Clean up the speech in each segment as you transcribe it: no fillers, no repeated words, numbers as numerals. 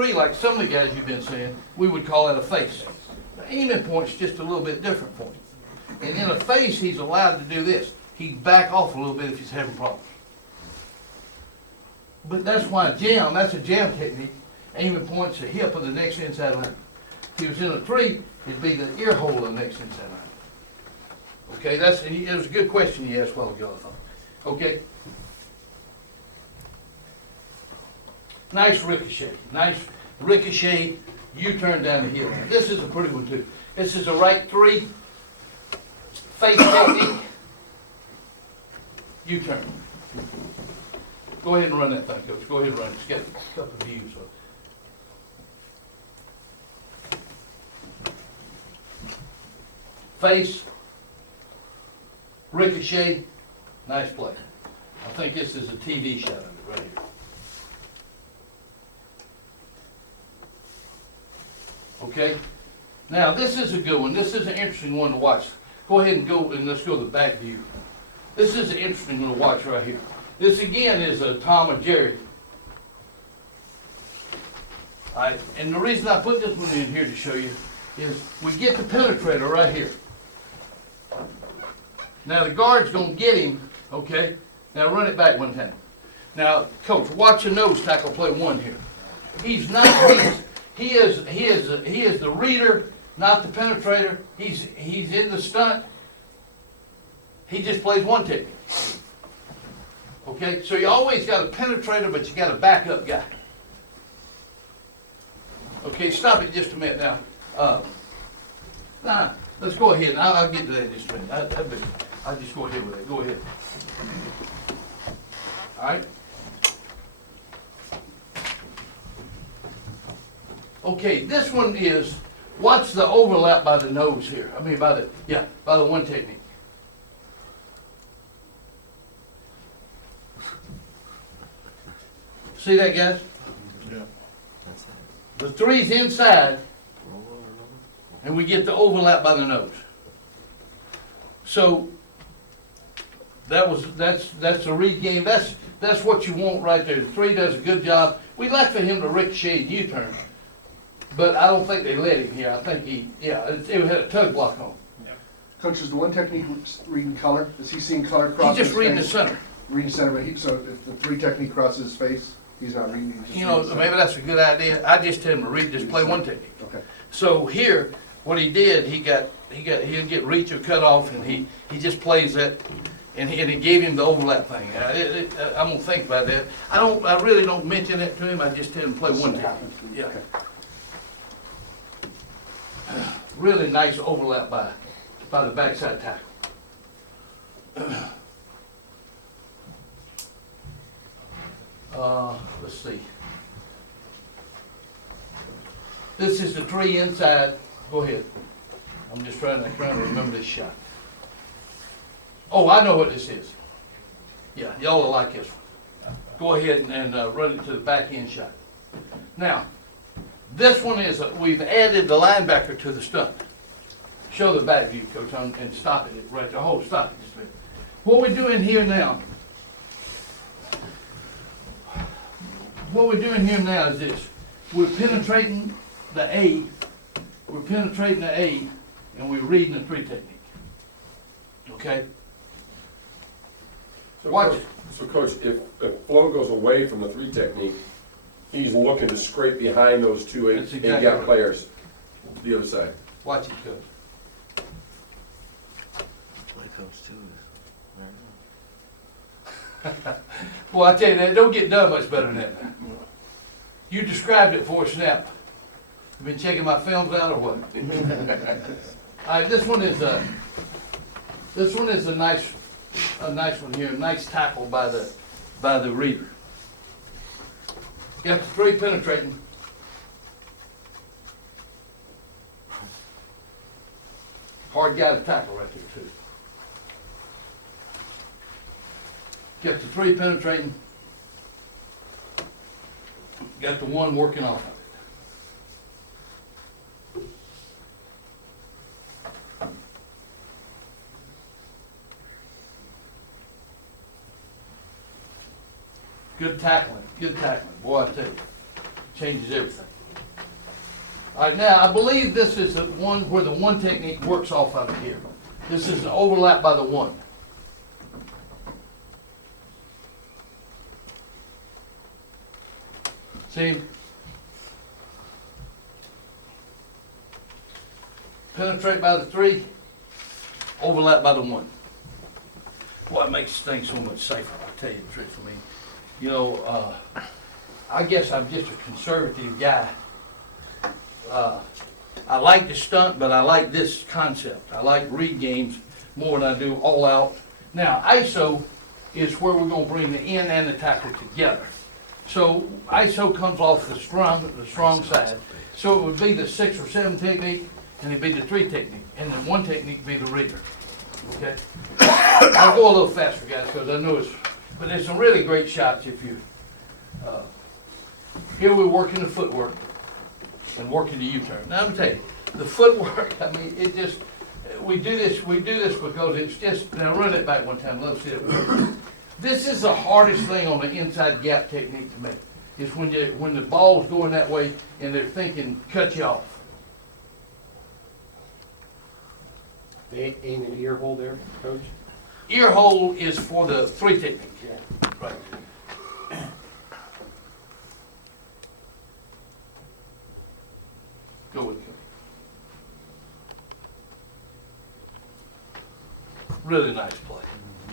three, like some of the guys you've been saying, we would call that a face. The aiming point's just a little bit different for him. And in a face, he's allowed to do this. He'd back off a little bit if he's having problems. But that's why jam, that's a jam technique. Aiming point's the hip of the next inside line. If he was in a three, it'd be the ear hole of the next inside line. Okay, it was a good question you asked a while ago, I thought. Okay. Nice ricochet, U-turn down the hill. This is a pretty one too. This is a right three, face technique, U-turn. Go ahead and run that thing, Coach. Go ahead and run it. It's got a couple of views. Face, ricochet, nice play. I think this is a TV shot of it right here. Okay, now this is a good one. This is an interesting one to watch. Go ahead and let's go to the back view. This is an interesting one to watch right here. This again is a Tom and Jerry. All right, and the reason I put this one in here to show you is we get the penetrator right here. Now the guard's gonna get him, okay? Now run it back one time. Now, Coach, watch a nose tackle play one here. He's not, he is the reader, not the penetrator. He's in the stunt. He just plays one technique. Okay, so you always got a penetrator, but you got a backup guy. Okay, stop it just a minute now. Let's go ahead. I'll get to that in just a minute. I'll just go ahead with it. Go ahead. All right. Okay, this one is, watch the overlap by the nose here. I mean, by the one technique. See that, guys? Yeah. The three's inside, and we get the overlap by the nose. So that's a read game. That's what you want right there. The three does a good job. We'd like for him to ricochet and U-turn, but I don't think they let him here. I think it had a tug block on. Coach, is the one technique reading color? Is he seeing color cross? He's just reading the face? center. Reading center, but so if the three technique crosses his face, he's not reading. He's just You know, reading maybe that's a good idea. I just tell him to read, just play one technique. Okay. So here, what he did, he'll get reach or cut off, and he just plays that, and it gave him the overlap thing. I'm gonna think about that. I really don't mention that to him. I just tell him to play one technique. Yeah. Okay. Really nice overlap by the backside tackle. Let's see. This is the three inside. Go ahead. I'm just trying to remember this shot. Oh, I know what this is. Yeah, y'all will like this one. Go ahead and run it to the back end shot. Now, this one is, we've added the linebacker to the stunt. Show the back view, Coach, and stop it right there. Hold, stop it just a minute. What we're doing here now, is this. We're penetrating the A, and we're reading the three technique. Okay? Watch. So Coach, if Flo goes away from the three technique, he's looking to scrape behind those two That's eight exactly gap right. players, the other side. Watch it, Coach. Play coach too. Well, I tell you, that don't get done much better than that. You described it for a snap. You been checking my films out or what? All right, this one is a nice one here. A nice tackle by the reader. Got the three penetrating. Hard guy to tackle right there too. Got the three penetrating. Got the one working off of it. Good tackling, boy, I tell you. Changes everything. All right, now, I believe this is the one where the one technique works off out of here. This is an overlap by the one. See? Penetrate by the three, overlap by the one. Boy, it makes things so much safer, I'll tell you the truth for me. You know, I guess I'm just a conservative guy. I like the stunt, but I like this concept. I like read games more than I do all out. Now, ISO is where we're gonna bring the in and the tackle together. So ISO comes off the strong side. So it would be the 6 or 7 technique, and it'd be the 3 technique, and then 1 technique would be the reader. Okay? I'll go a little faster, guys, because I know but there's some really great shots if you, here we're working the footwork and working the U-turn. Now, I'm tell you, the footwork, I mean, it just, we do this because it's just, now run it back one time, let's see it work. This is the hardest thing on the inside gap technique to me, is when the ball's going that way and they're thinking, cut you off. Aim an ear hole there, coach? Ear hole is for the 3 technique. Yeah. Right. Go with it. Really nice play.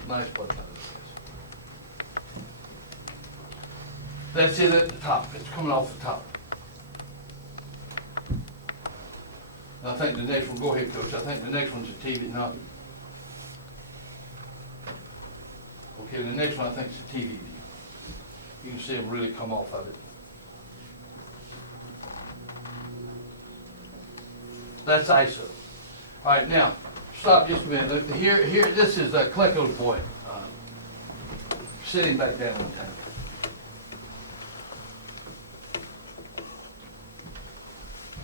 Nice play by those guys. That's it at the top. It's coming off the top. I think the next one, go ahead, coach. I think the next one's a TV, not. Okay, the next one I think is a TV view. You can see them really come off of it. That's ISO. All right, now, stop just a minute. Look, here, this is Klecko's boy. Sitting back down one time.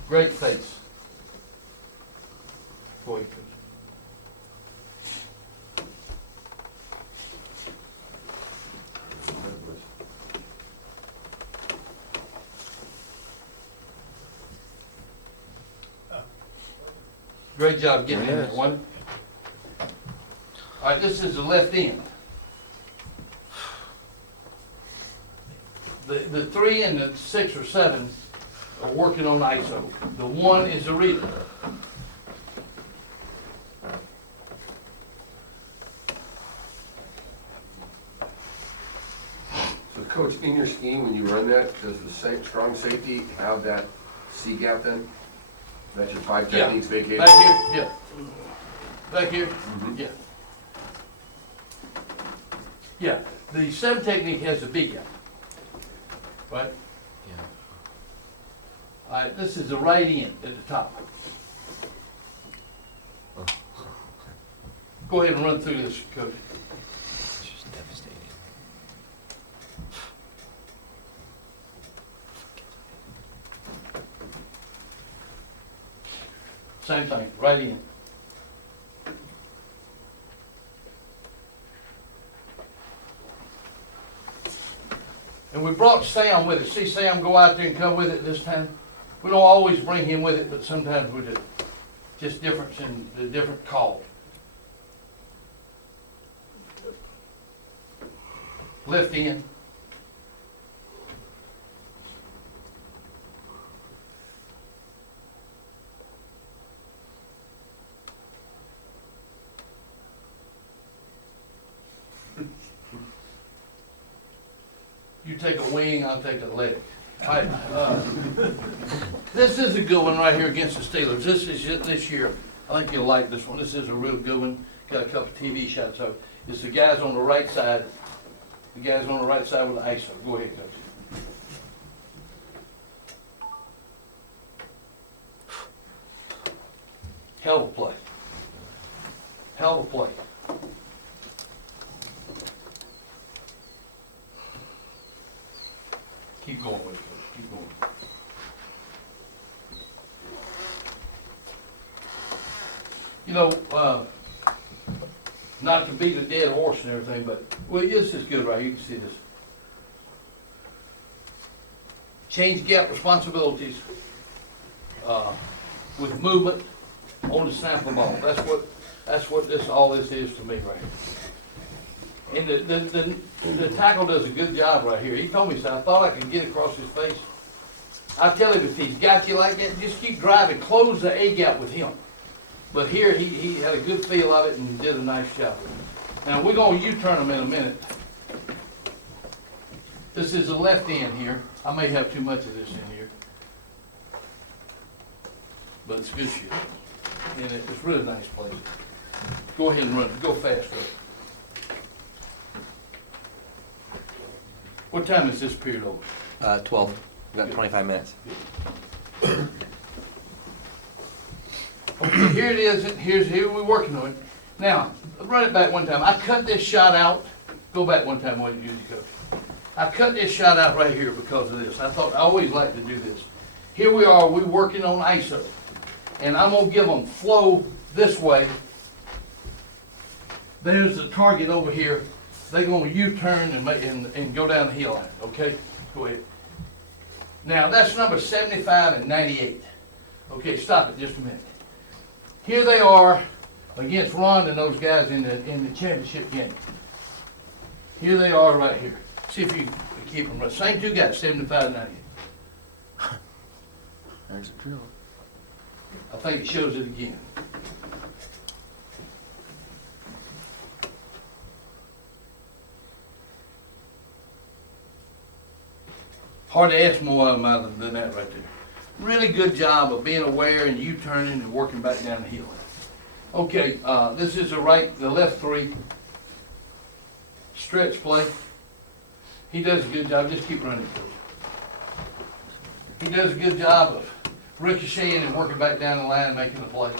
Great face. Go ahead, coach. Great job getting in there, one. All right, this is the left end. The 3 and the 6 or 7 are working on ISO. The 1 is the reader. So coach, in your scheme, when you run that, does the strong safety have that C gap then? That's your 5 Yeah. techniques vacated? Back here, yeah. Back here, yeah. Yeah, the 7 technique has the big gap. Right? Yeah. All right, this is the right end at the top. Go ahead and run through this, coach. It's just devastating. Same thing, right in. And we brought Sam with us. See Sam go out there and come with it this time? We don't always bring him with it, but sometimes we do. Just difference in the different call. Left in. You take a wing, I'll take a leg. All right, this is a good one right here against the Steelers. This is this year. I think you'll like this one. This is a real good one. Got a couple of TV shots of it. It's the guys on the right side. The guys on the right side with the ISO. Go ahead, coach. Hell of a play. Hell of a play. Keep going with it, coach. Keep going. You know, not to beat a dead horse and everything, but, well, this is good right here. You can see this. change gap responsibilities, with movement on the sample ball. That's what all this is to me right here. And the tackle does a good job right here. He told me so. I thought I could get across his face. I tell him if he's got you like that, just keep driving, close the A gap with him. But here he had a good feel of it and did a nice job. Now we're gonna U-turn him in a minute. This is the left end here. I may have too much of this in here, but it's good shit. And it's really nice place. Go ahead and run it. Go fast, bro. What time is this period over? 12. We've got 25 minutes. Okay, here it is. Here we're working on it. Now, run it back one time. I cut this shot out. Go back one time while you use the coach. I cut this shot out right here because of this. I always like to do this. Here we are. We're working on ISO. And I'm going to give them flow this way. There's the target over here. They're going to U-turn and go down the hill line. Okay? Go ahead. Now, that's number 75 and 98. Okay, stop it just a minute. Here they are against Ron and those guys in the championship game. Here they are right here. See if you can keep them right. Same two guys, 75 and 98. There's a drill. I think it shows it again. Hard to ask more of them than that right there. Really good job of being aware and U-turning and working back down the hill. Okay, this is the left three. Stretch play. He does a good job. Just keep running, coach. He does a good job of ricocheting and working back down the line and making the play.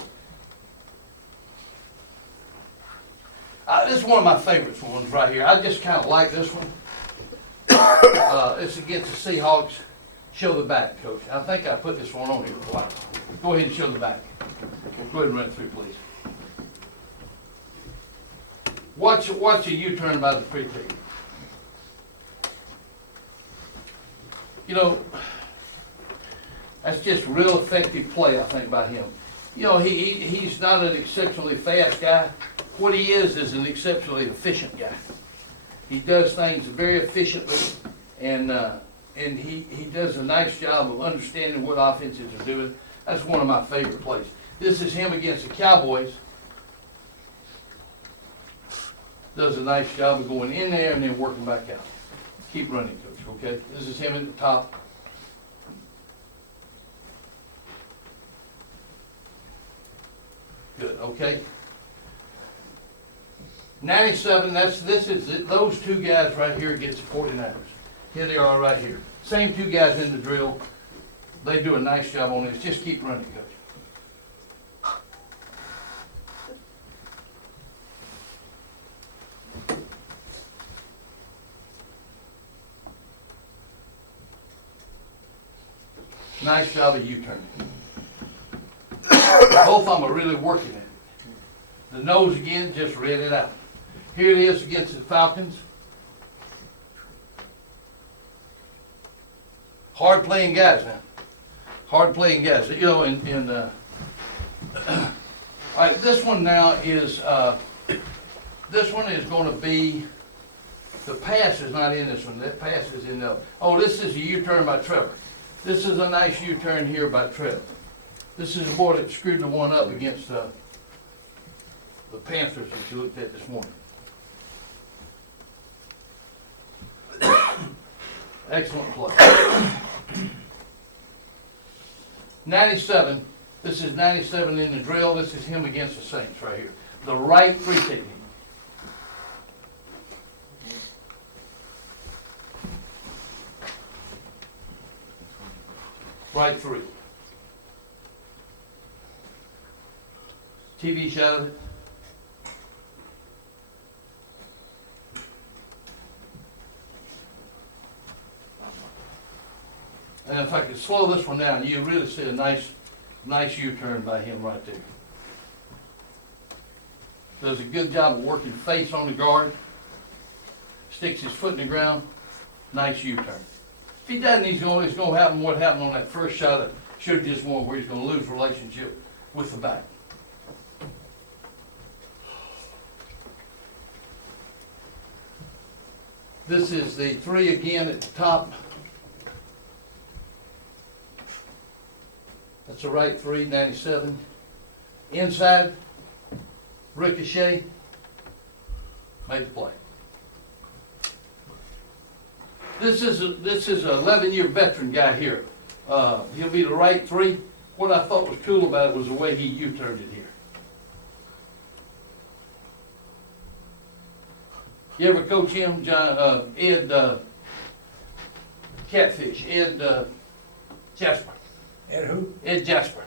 This is one of my favorites ones right here. I just kind of like this one. It's against the Seahawks. Show the back, coach. I think I put this one on here for a while. Go ahead and show the back. Go ahead and run it through, please. Watch a U-turn by the free team. You know, that's just real effective play, I think, by him. You know, he's not an exceptionally fast guy. What he is an exceptionally efficient guy. He does things very efficiently, and he does a nice job of understanding what offenses are doing. That's one of my favorite plays. This is him against the Cowboys. Does a nice job of going in there and then working back out. Keep running, coach, okay? This is him at the top. Good, okay? 97, those two guys right here against the 49ers. Here they are right here. Same two guys in the drill. They do a nice job on this. Just keep running, coach. Nice job of U-turning. Both of them are really working at it. The nose again, just read it out. Here it is against the Falcons. Hard playing guys now. Hard playing guys. You know, all right, this one now is, this one is going to be, the pass is not in this one. That pass is in the, oh, this is a U-turn by Trevor. This is a nice U-turn here by Trevor. This is the boy that screwed the one up against the Panthers that you looked at this morning. Excellent play. 97. This is 97 in the drill. This is him against the Saints right here. The right free technique. Right three. TV shot of it. And if I could slow this one down, you really see a nice U-turn by him right there. Does a good job of working face on the guard. Sticks his foot in the ground. Nice U-turn. If he doesn't, it's gonna happen what happened on that first shot of should've just won, where he's gonna lose relationship with the back. This is the 3 again at the top. That's a right 3, 97. Inside, ricochet, made the play. This is an 11-year veteran guy here. He'll be the right 3. What I thought was cool about it was the way he U-turned it here. You ever coach him, John, Ed, Catfish, Ed, Jasper? Ed who? Ed Jasper.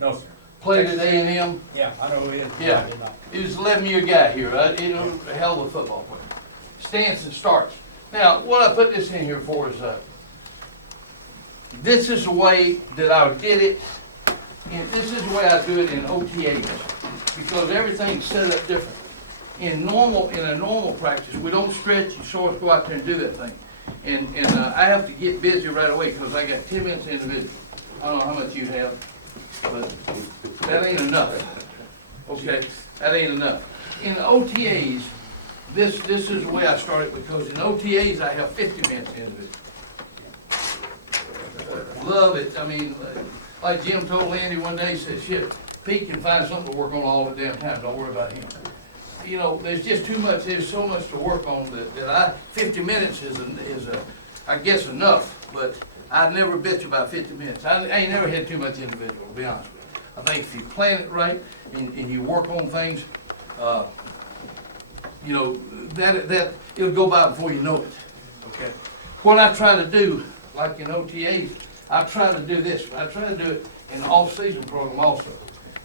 No, sir. Played at A&M. Yeah, I know who it is. Yeah. He was an 11-year guy here, right? He was a hell of a football player. Stance and starts. Now, what I put this in here for is, this is the way that I did it, and this is the way I do it in OTAs, because everything's set up different. In a normal practice, we don't stretch, you sort of go out there and do that thing. And I have to get busy right away, because I got 10 minutes individual. I don't know how much you have, but that ain't enough. Okay, that ain't enough. In OTAs, this is the way I started, because in OTAs, I have 50 minutes individual. Love it. I mean, like Jim told Landy one day, he said, shit, Pete can find something to work on all the damn time, don't worry about him. You know, there's just too much, there's so much to work on that 50 minutes is I guess enough, but I never bitch about 50 minutes. I ain't never had too much individual, to be honest with you. I think if you plan it right and you work on things, you know, that it'll go by before you know it, okay? What I try to do, like in OTAs, I try to do this. I try to do it in the off-season program also.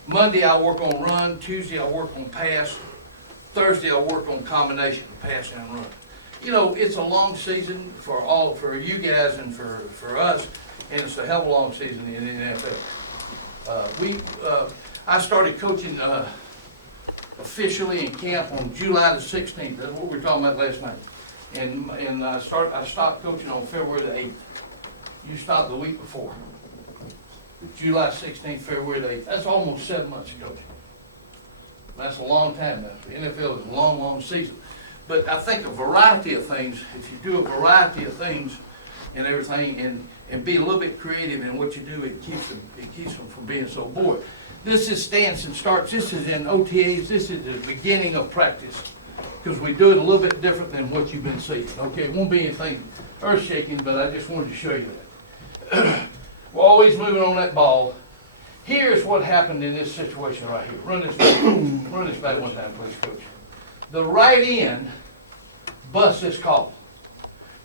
Monday I work on run, Tuesday I work on pass, Thursday I work on combination, pass and run. You know, it's a long season for you guys and for us, and it's a hell of a long season in the NFL. I started coaching officially in camp on July the 16th. That's what we were talking about last night. And I stopped coaching on February the 8th. You stopped the week before. July 16th, February the 8th. That's almost 7 months of coaching. That's a long time now. The NFL is a long, long season. But I think a variety of things, if you do a variety of things and everything and be a little bit creative in what you do, it keeps them from being so bored. This is stance and starts. This is in OTAs. This is the beginning of practice, because we do it a little bit different than what you've been seeing. Okay, it won't be anything earth-shaking, but I just wanted to show you that. We're always moving on that ball. Here's what happened in this situation right here. Run this back one time, please, Coach. The right end busts this call.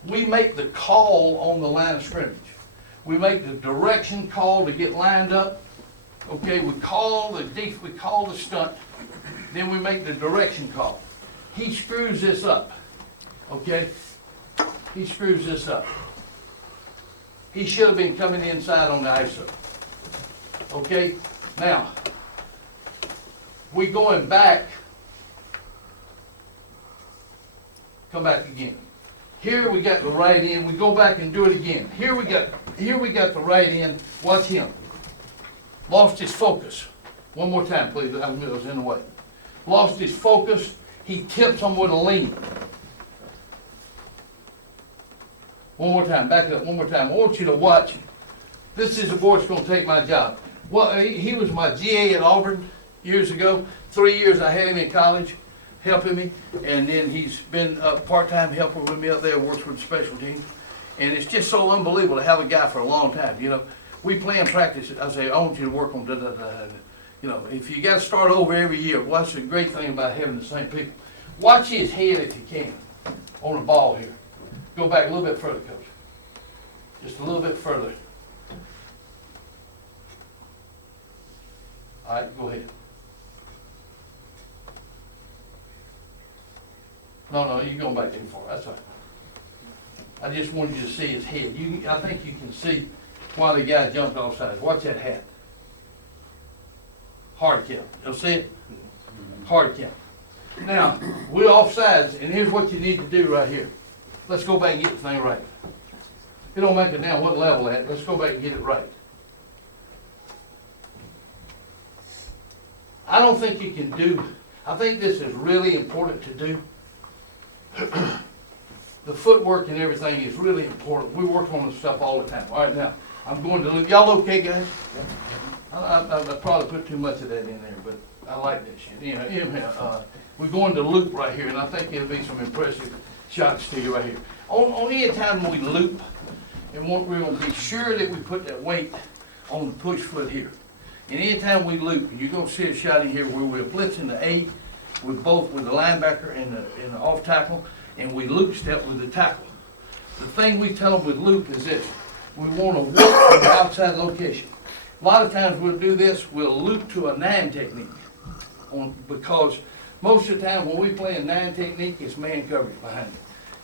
We make the call on the line of scrimmage. We make the direction call to get lined up. Okay, we call the stunt, then we make the direction call. He screws this up. Okay? He screws this up. He should have been coming inside on the ISO. Okay? Now, we going back. Come back again. Here we got the right end. We go back and do it again. Here we got the right end. Watch him. Lost his focus. One more time, please. I was in the way. Lost his focus. He tips him with a lean. One more time. Back it up. One more time. I want you to watch. This is the boy that's going to take my job. Well, he was my GA at Auburn years ago. 3 years I had him in college, helping me, and then he's been a part-time helper with me up there, works with the special teams. And it's just so unbelievable to have a guy for a long time. You know, we play in practice. I say, I want you to work on da-da-da. You know, if you got to start over every year, what's the great thing about having the same people? Watch his head if you can on the ball here. Go back a little bit further, Coach. Just a little bit further. All right, go ahead. No, you're going back too far. That's all right. I just wanted you to see his head. I think you can see why the guy jumped off sides. Watch that hat. Hard count. You'll see it? Hard count. Now, we're off sides, and here's what you need to do right here. Let's go back and get the thing right. It don't make a damn what level at, let's go back and get it right. I don't think you can do, I think this is really important to do. The footwork and everything is really important. We work on this stuff all the time. All right, now, I'm going to loop. Y'all okay, guys? I probably put too much of that in there, but I like that shit. We're going to loop right here, and I think it'll be some impressive shots to you right here. On any time we loop, and we're going to be sure that we put that weight on the push foot here. And anytime we loop, and you're going to see a shot in here where we're blitzing the A with the linebacker and the off tackle, and we loop step with the tackle. The thing we tell them with loop is this: we want to work from the outside location. A lot of times we'll do this, we'll loop to a 9 technique, because most of the time when we play a 9 technique, it's man coverage behind it.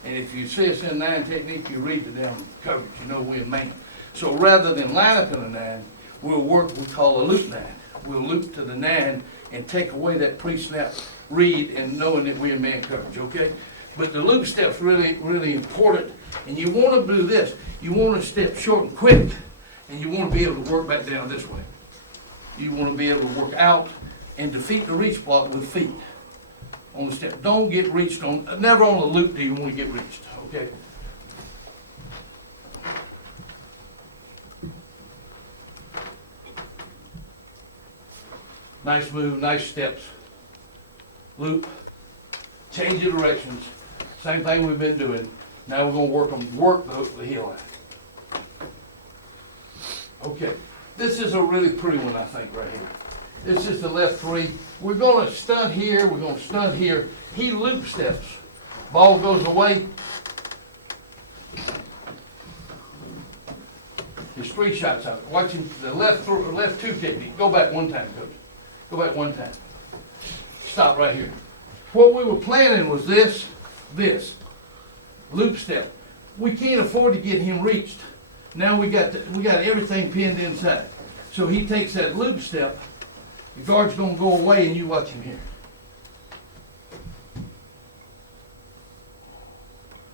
And if you see us in 9 technique, you read the damn coverage, you know we're man. So rather than line up in a 9, we'll work what we call a loop 9. We'll loop to the 9 and take away that pre-snap read and knowing that we're in man coverage, okay? But the loop step's really, really important. And you want to do this. You want to step short and quick, and you want to be able to work back down this way. You want to be able to work out and defeat the reach block with feet on the step. Don't get reached on, never on a loop do you want to get reached, okay? Nice move, nice steps. Loop, change your directions. Same thing we've been doing. Now we're gonna work the heel line. Okay, this is a really pretty one, I think, right here. This is the left 3. We're gonna stunt here, we're gonna stunt here. He loop steps. Ball goes away. There's 3 shots out. Watch him, the left 2 technique. Go back one time, coach. Go back one time. Stop right here. What we were planning was this. Loop step. We can't afford to get him reached. Now we got everything pinned inside. So he takes that loop step, the guard's gonna go away and you watch him here.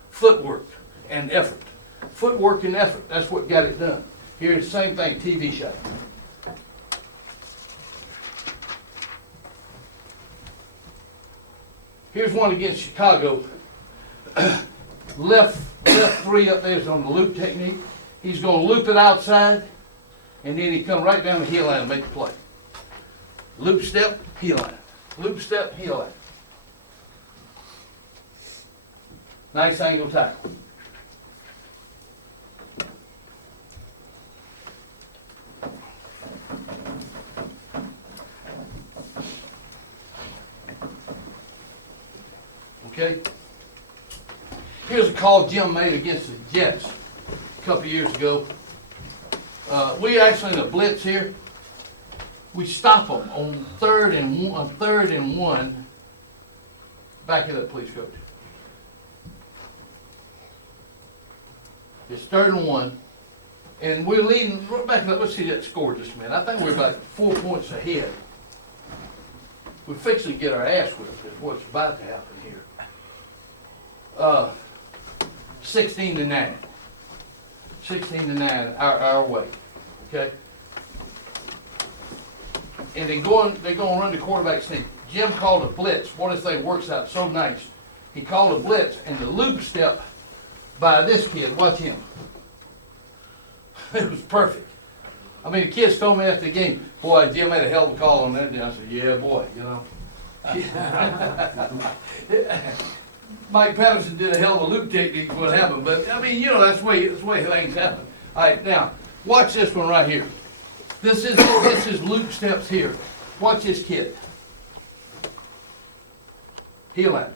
Footwork and effort. Footwork and effort, that's what got it done. Here's the same thing, TV shot. Here's one against Chicago. Left 3 up there is on the loop technique. He's going to loop it outside, and then he come right down the heel line and make the play. Loop step, heel line. Loop step, heel line. Nice angle tackle. Okay? Here's a call Jim made against the Jets a couple years ago. We actually in a blitz here. We stop them on 3rd and 1. Back it up, please, coach. It's 3rd and 1. And we're leading, back it up, let's see that score just a minute. I think we're about 4 points ahead. We're fixing to get our ass whipped, is what's about to happen here. 16-9. 16-9 our way. Okay? And they're going to run the quarterback sneak. Jim called a blitz. Boy, this thing works out so nice. He called a blitz, and the loop step by this kid, watch him. It was perfect. I mean, the kids told me after the game, boy, Jim had a hell of a call on that. And I said, yeah, boy, you know. Mike Patterson did a hell of a loop technique what happened, but I mean, you know, that's the way things happen. All right, now, watch this one right here. This is loop steps here. Watch this kid. Heel line.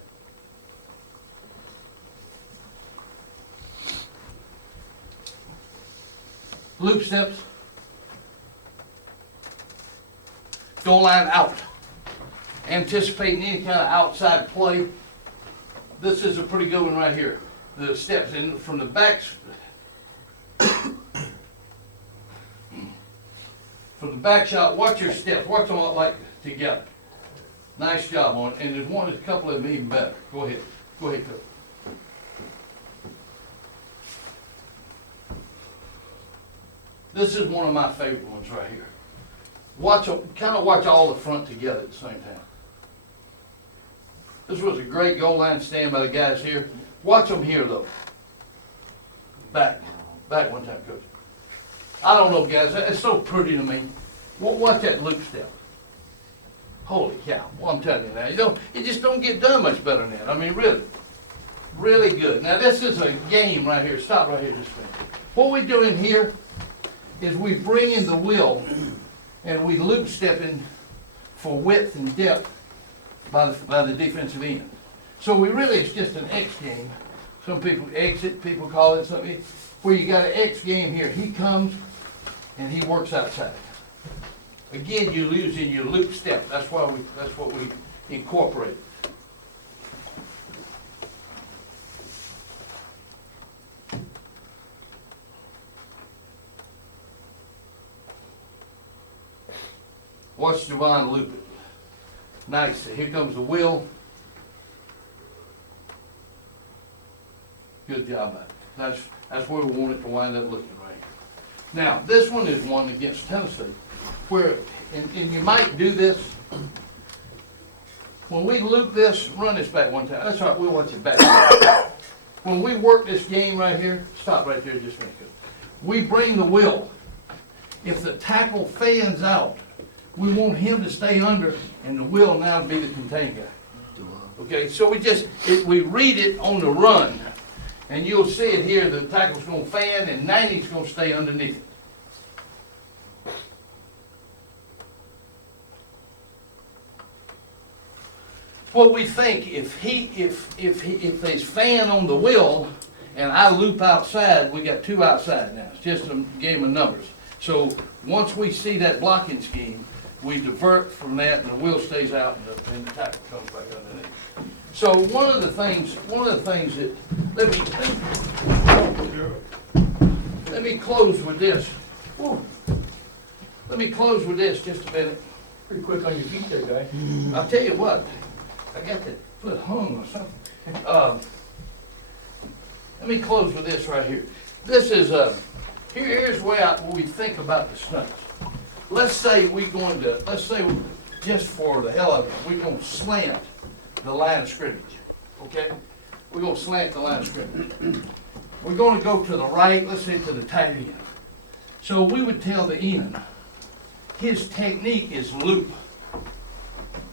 Loop steps. Goal line out. Anticipating any kind of outside play. This is a pretty good one right here. The steps in from the back. From the back shot, watch your steps. Watch them all like together. Nice job on it. And there's a couple of them even better. Go ahead. Go ahead, Coach. This is one of my favorite ones right here. Watch, kind of watch all the front together at the same time. This was a great goal line stand by the guys here. Watch them here though. Back one time, coach. I don't know, guys, it's so pretty to me. Watch that loop step. Holy cow, well, I'm telling you now, it just don't get done much better than that. I mean, really, really good. Now, this is a game right here. Stop right here just a minute. What we're doing here is we bring in the wheel and we loop stepping for width and depth by the defensive end. So it's just an X game. Some people exit, people call it something, where you got an X game here. He comes and he works outside. Again, you're losing your loop step. That's what we incorporate. Watch Javon loop it. Nice. Here comes the wheel. Good job, man. That's where we want it to wind up looking right here. Now, this one is one against Tennessee, where, and you might do this, when we loop this, run this back one time. That's right, we'll watch it back. When we work this game right here, stop right there just a minute. We bring the wheel. If the tackle fans out, we want him to stay under, and the wheel now be the contain guy. Okay, so we read it on the run, and you'll see it here, the tackle's gonna fan, and 90's gonna stay underneath it. What we think, if there's fan on the wheel, and I loop outside, we got two outside now. It's just a game of numbers. So once we see that blocking scheme, we divert from that, and the wheel stays out, and the tackle comes back underneath. So one of the things that let me close with this. Whew. Let me close with this just a minute. Pretty quick on your feet there, guy. I'll tell you what, I got that foot hung or something. Let me close with this right here. This is here's where we think about the stunts. Let's say just for the hell of it, we're gonna slant the line of scrimmage. Okay? We're gonna slant the line of scrimmage. We're gonna go to the right, let's say to the tight end. So we would tell the end, his technique is loop.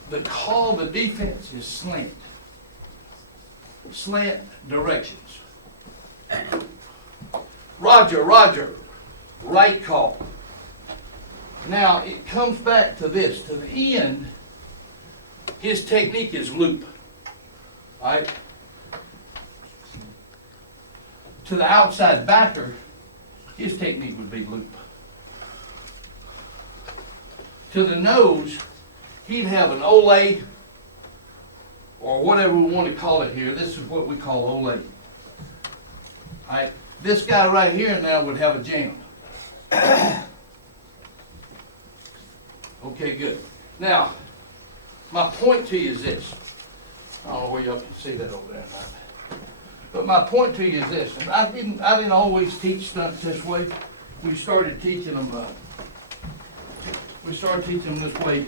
The call the defense is slant. Slant directions. Roger, right call. Now, it comes back to this, to the end, his technique is loop. All right? To the outside backer, his technique would be loop. To the nose, he'd have an Olay, or whatever we want to call it here. This is what we call Olay. All right? This guy right here now would have a jam. Okay, good. Now, my point to you is this. I don't know where y'all can see that over there or not. But my point to you is this, and I didn't always teach stunts this way. We started teaching them this way,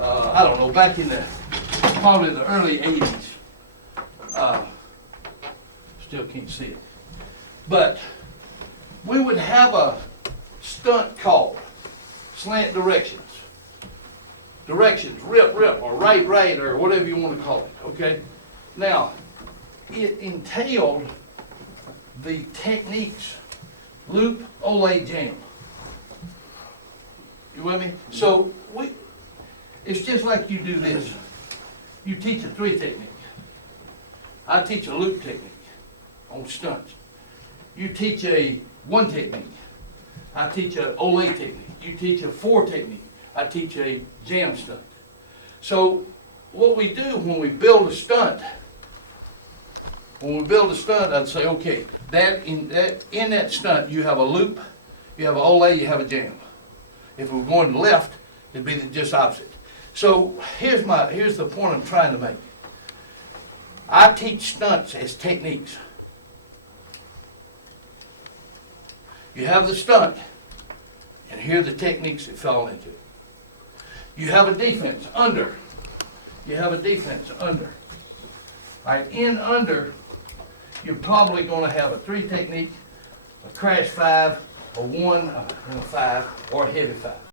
I don't know, back in probably the early 80s. Still can't see it. But we would have a stunt called slant directions. Directions, rip, or right, or whatever you want to call it, okay? Now, it entailed the techniques, loop, Olay, jam. You with me? So, it's just like you do this. You teach a 3 technique. I teach a loop technique on stunts. You teach a 1 technique. I teach a Olay technique. You teach a 4 technique. I teach a jam stunt. So what we do when we build a stunt, I'd say, okay, in that stunt you have a loop, you have an Olay, you have a jam. If we're going left, it'd be just opposite. So here's the point I'm trying to make. I teach stunts as techniques. You have the stunt, and here are the techniques it fell into. You have a defense under. You have a defense under. Right, in under, you're probably gonna have a 3 technique, a crash 5, a 1, and a 5, or a heavy 5.